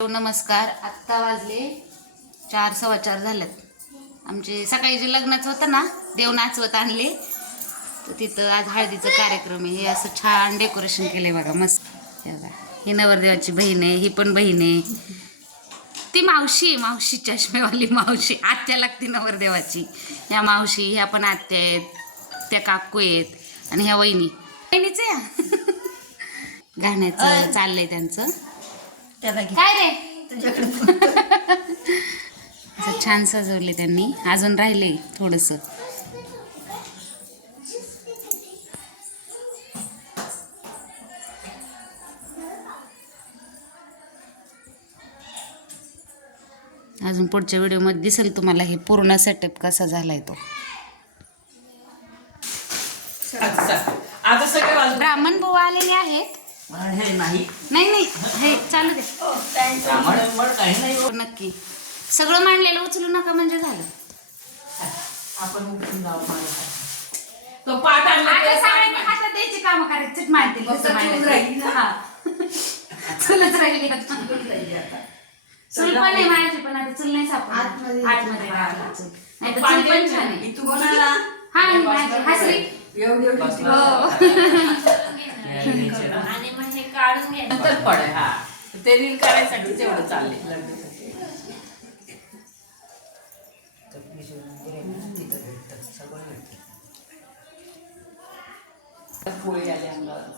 नमस्कार. आत्ता वाजले चार सव्वा चार झाल्यात आमचे सकाळी जे लग्नाचं होतं ना देव नाचवत आणले. तर तिथं आज हळदीचा कार्यक्रम आहे. हे असं छान डेकोरेशन केलंय बघा मस्त. हे बघा ही नवरदेवाची बहीण आहे ही पण बहीण आहे. ती मावशी आहे मावशी चष्मेवाली मावशी. आत्या लागती नवरदेवाची. ह्या मावशी ह्या पण आत्या आहेत त्या काकू आहेत आणि ह्या वहिनी. वहिनीच या? गाण्याचं चाललंय त्यांचं. त्याला घे. काय रे? तुझ्याकडे असं छान सजवले त्यांनी. अजून राहिले थोडस. अजून पुढच्या व्हिडिओमध्ये दिसेल तुम्हाला हे पूर्ण सेटअप कसा झालाय तो. ब्राह्मण भाऊ आलेले आहेत हे नाही. नाही नाही. हे चालू दे. काही नाही हो, नक्की. सगळं मांडलेलं उचलू नका म्हणजे झालं. आपण उठून जाऊ तो पाठ आणला आता ते सगळ्यांनी पाठ हातात द्यायची कामं करायची. चट मारतील फक्त चूल. राहिली ना. हा. चूलच राहिली आता. चूल पण आहे माझ्याची पण आता चूल नाही आतमध्ये- आतमध्ये चूल नाही तर पाणी चूल पण छान आहे. तू कोणाला हा ही माझी हसली. एवढी एवढी. हो. आणि हे काढून घ्या नंतर पड हा. ते रील करायसाठी तेवढं चालले पोळी आली अंगावर.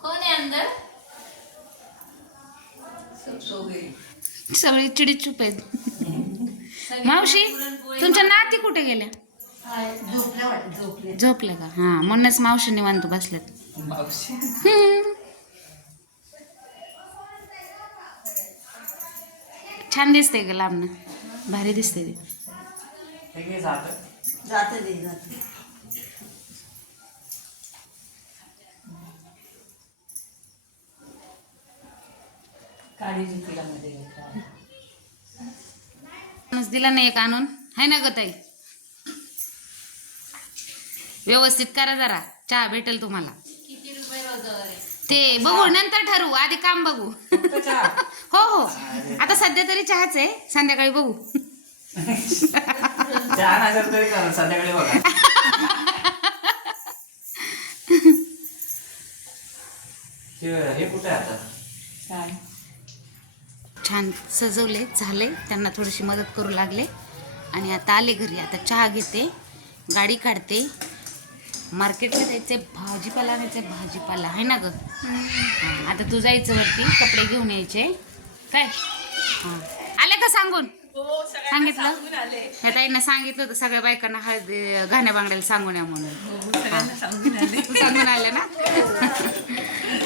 कोण आहे अंदर? सगळे. चिडीचूप आहेत. मावशी तुमच्या नाती कुठे गेल्या? झोपले का? हा म्हणूनच मावशी निवांत बसल्यात मावशी? हम्म. छान दिसते ग लांबनं भारी दिसते ते. दिला नाही एक आणून. हाय ना ग ताई? व्यवस्थित करा जरा. चहा भेटेल तुम्हाला. किती रुपये रोजावर आहे? ते बघू नंतर ठरवू. आधी काम बघू. हो हो. आता सध्या तरी चहाच आहे. संध्याकाळी बघू. चहा नगर तरी करा संध्याकाळी बघा. हे हे कुठे आहे आता? काय? छान सजवले झाले. त्यांना थोडीशी मदत करू लागले. आणि आता आले घरी. आता चहा घेते गाडी काढते. मार्केटला जायचे भाजीपाला आणायचे भाजीपाला. आहे ना ग? हां, आता तू जायचं वरती कपडे घेऊन यायचे. काय? हां. आले का सांगून? सांगितलं? ह्या ताईंना सांगितलं होतं सगळ्या बायकांना हळदी घाण्या बांगड्याला सांगून या म्हणून. हां. सांगून आले ना?